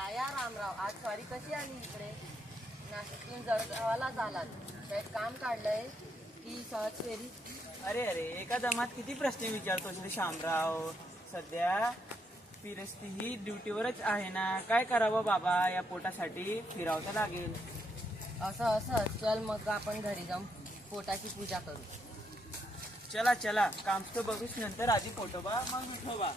या या रामराव? आज स्वारी कशी आली इकडे? नाशिकतून जळगावाला झालात. काही काम काढलंय की सहज फेरी. अरे अरे एका दमात किती प्रश्न विचारतोस रे शामराव? सध्या फिरस्ती ही ड्युटीवरच आहे ना. काय करावं बाबा? या पोटासाठी फिरावं तर लागेल. असं असं. चल मग आपण घरी जाऊन पोटाची पूजा करू. चला चला. काम तर बघूच नंतर. आधी पोटोबा मग विठोबा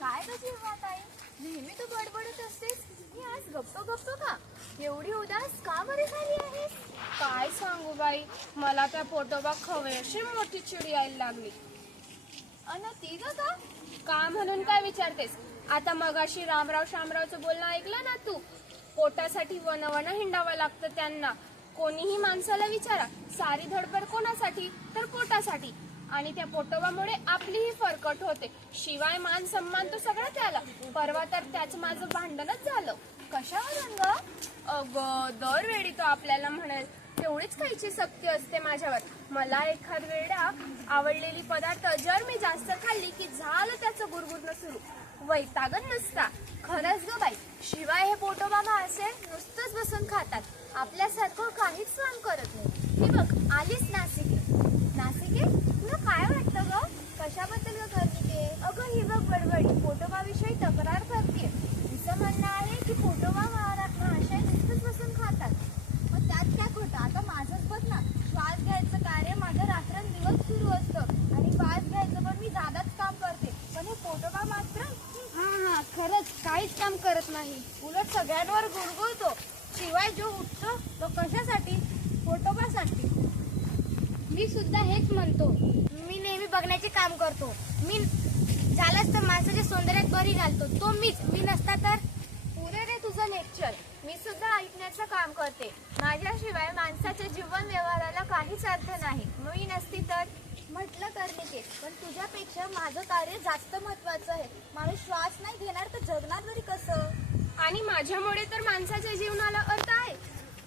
काय जेव्हा ताई नेहमी तू बडबडत असतेस? मी आज गप्प गप्प का? एवढी उदास का बरी झाली आहेस? काय सांगू बाई? मला त्या पोटोबा खवे अशी मोठी चिडी यायला लागली. अन ती ग का? का म्हणून काय विचारतेस? आता मगाशी रामराव शामरावचं बोलणं ऐकलं ना तू? पोटासाठी वन वन हिंडावं लागतं त्यांना. कोणीही माणसाला विचारा सारी धडपड कोणासाठी? तर पोटासाठी. आणि त्या पोटोबामुळे आपलीही फरकट होते. शिवाय मान सन्मान तो सगळं त्याला परवा तर त्याच माझं भांडणच झालं. कशावर रंग अगं दरवेळी तो आपल्याला म्हणेल तेवढीच खायची सक्ती असते माझ्यावर. मला एखाद वेळा आवडलेली पदार्थ जर मी जास्त खाल्ली की झालं त्याचं गुरगुरणं सुरू. वैतागत नसता. खरंच ग बाई शिवाय हे पोटोबा असे नुसतंच बसून खातात. आपल्यासारखं काहीच काम करत नाही. ही बघ आलीच नाशिके नाशिके तुला काय वाटतं ग? कशाबद्दल ग गर्विते अगं ही बघ बडबडी. पोटोबा तक्रार करते तिचं म्हणणं आहे की पोटोबा महारा- महाशय नुसतंच बसून खातात मग त्यात काय खोटं आता माझंच बघ ना श्वास घ्यायचं कार्य माझं रात्रंदिवस सुरू असतं आणि श्वास घ्यायचं पण मी जादाच काम करते पण हे पोटोबा मात्र हा हा खरंच काहीच काम करत नाही उलट सगळ्यांवर गुरगुळतो शिवाय जो उठतो तो कशासाठी? फोटोबासाठी. मी सुद्धा हेच म्हणतो. मी नेहमी बघण्याचे काम करतो. मी झालंच तर माणसाच्या सौंदर्यात बरी घालतो. तो मीच. मी नसता तर? पुरे रे तुझं लेक्चर. मी सुद्धा ऐकण्याचं काम करते. माझ्याशिवाय माणसाच्या जीवन व्यवहाराला काहीच अर्थ नाही. मी नसती तर? म्हटलं करणे पण तुझ्यापेक्षा माझं कार्य जास्त महत्वाचं आहे. माणूस श्वास नाही घेणार तर जगणार तरी कसं? आणि माझ्यामुळे तर माणसाच्या जीवनाला अर्थ आहे.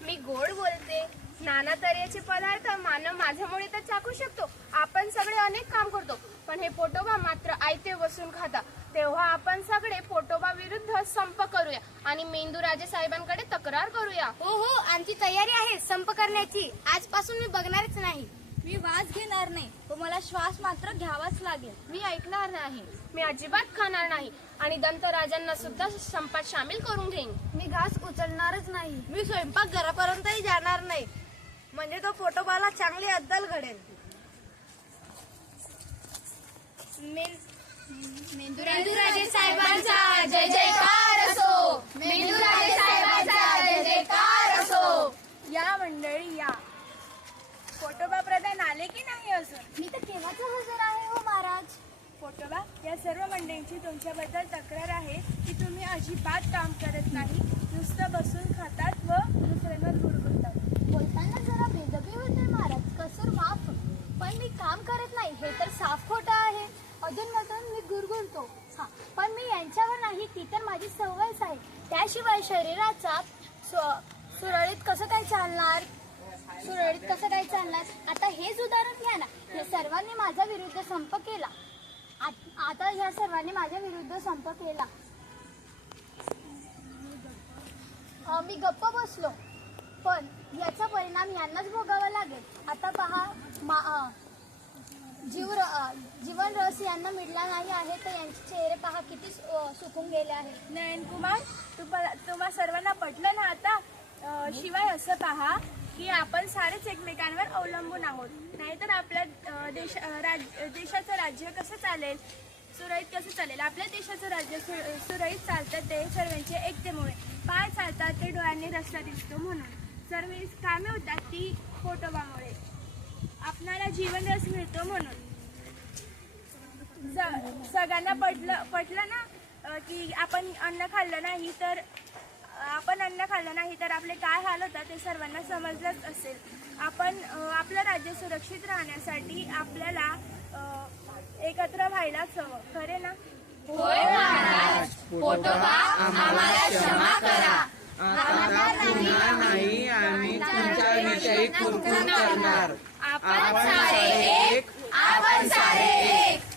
मी गोड बोलते नाना तऱ्हेचे पदार्थ मानव माझ्यामुळे तर चाकू शकतो. आपण सगळे अनेक काम करतो पण हे पोटोबा मात्र आयते बसून खाता. तेव्हा आपण सगळे पोटोबा विरुद्ध संप करूया आणि मेंदू राजे साहेबांकडे तक्रार करूया. हो हो आमची तयारी आहे संप करण्याची. आजपासून मी बघणारच नाही. मी वास घेणार नाही तो मला श्वास मात्र घ्यावाच लागेल. मी ऐकणार नाही. मी अजिबात खाणार नाही. आणि दंतराजांना सुद्धा संपात सामील करून घेईन. मी घास उचलणारच नाही. मी स्वयंपाक घरापर्यंतही जाणार नाही. म्हणजे तो फोटोबाला चांगली अद्दल घडेल. मेंदुराजे साहेबांचा जय जयकार असो. मेंदुराजे साहेबांचा जय जयकार असो. या मंडळी या. पोटोबा प्रधान आले की नाही अजून? मी तर केव्हाच हजर आहे हो महाराज? पोटोबा या सर्व मंडळींची तुमच्याबद्दल तक्रार आहे की तुम्ही अजिबात काम करत नाही. नुसतं बसून खातात व दुसऱ्यांवर गुरगुरतात बोलताना जरा बेदबी होते महाराज कसर माफ. पण मी काम करत नाही. हे तर साफ खोटं आहे. अधूनमधून मी गुरगुरतो. हा पण मी यांच्यावर नाही. ती तर माझी सवयच आहे. त्याशिवाय शरीराचा स्व- सुरळीत कसं काय चालणार? सुरळीत कसं काय चालणार? आता हेच उदाहरण घ्या ना. या सर्वांनी माझ्या विरुद्ध संप केला. आत- आता ह्या सर्वांनी माझ्या विरुद्ध संप केला. मी गप्प बसलो. पण याचा परिणाम यांनाच भोगावा लागेल. आता पहा मा अ, जीव र- जीवन रस यांना मिळला नाही आहे तर यांचे चेहरे पहा किती सु- सुकून गेले आहेत नयन कुमार तुम्हाला तुम्हा सर्वांना पटलं ना आता? शिवाय असं पहा की आपण सारेच एकमेकांवर अवलंबून आहोत. नाहीतर आपल्या देश राज- देशाचं राज्य कसं चालेल? सुरळीत कसं चालेल? आपल्या देशाचं राज्य सु- सुरळीत चालतं ते सर्वांचे एकतेमुळे. पाय चालतात ते डोळ्यांनी रस्ता दिसतो म्हणून. सर्व कामे होतात ती फोटोबामुळे. आपणाला जीवनरस मिळतो म्हणून. ज- सगळ्यांना पटलं पटलं ना की आपण अन्न खाल्लं नाही तर आपले काय हाल होता ते सर्वांना समजलंच असेल. आपण आपलं राज्य सुरक्षित राहण्यासाठी आपल्याला एकत्र व्हायलाच हवं. खरे ना? होय आपण सारे एक. आपण सारे एक.